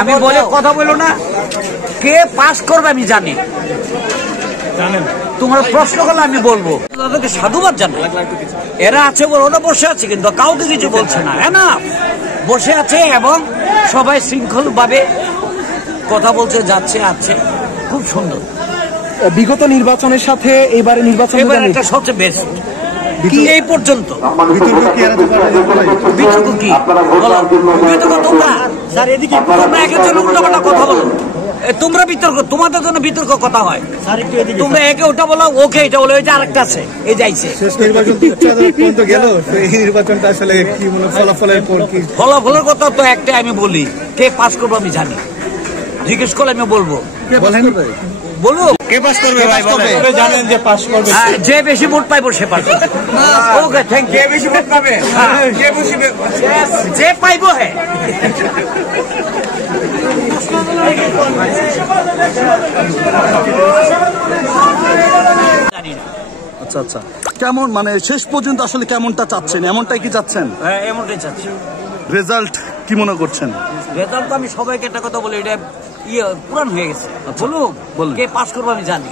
আমি বলে কথা বলো না, কে পাস করবে আমি জানি। তোমার প্রশ্ন করলে আমি বলবো, তাদেরকে সাধুবাদ জানাই। এরা আছে বলে ওরা বসে আছে, কিন্তু কাউকে কিছু বলছে না। হ্যাঁ না, বসে আছে এবং সবাই শৃঙ্খল ভাবে কথা বলছে, যাচ্ছে আছে, খুব সুন্দর। বিগত নির্বাচনের সাথে এবারে নির্বাচন একটা সবচেয়ে বেস্ট কি এই পর্যন্ত। বিতর্ক কি বিতর্ক তোমরা একের জন্য উল্টাপাল্টা কথা বলো। তোমরা বিতর্ক, তোমাদের জন্য বিতর্ক কথা হয়। তোমরা একে ওটা বলো, ওকে এটা বলো, এটা আরেকটা আছে, এই যাইছে। ফলাফলের কথা তো একটা আমি বলি, কে পাস করবো আমি জানি। জিজ্ঞেস করলে আমি বলবো। বলবো কে পাস করবে? জানেন যে পাস করবে, যে বেশি ভোট পাইবো সে পাস করবে। ওকে, থ্যাংক ইউ। বেশি ভোট পাবে, যে পাইবো। হ্যাঁ, আচ্ছা আচ্ছা, কেমন মানে শেষ পর্যন্ত আসলে কেমনটা চাচ্ছেন? এমনটাই কি চাচ্ছেন? হ্যাঁ, এমনটাই চাচ্ছি। রেজাল্ট কি মনে করছেন? রেজাল্ট তো আমি সবাইকে একটা কথা বলি, এটা পুরান হয়ে গেছে। বলুন, কে পাস করবো আমি জানি।